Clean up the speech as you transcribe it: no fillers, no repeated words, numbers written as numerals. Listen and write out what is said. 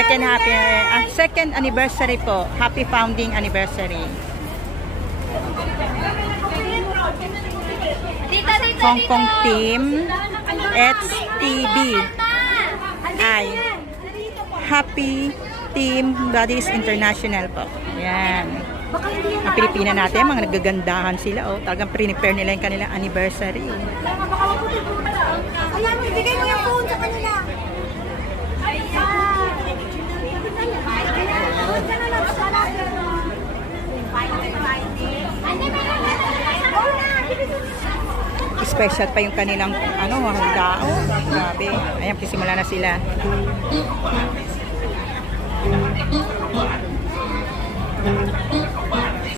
Second anniversary po. Happy founding anniversary. Hong Kong team HTB ay Happy Team Buddies International po. Yan. Ang Pilipina natin, mga nagagandahan sila. Oh, talagang prepare nila yung kanilang anniversary. Ayan, ibigay mo yung phone sa kanila. Special pa yung kanilang handao. Grabe. Ayan, pisimula na sila.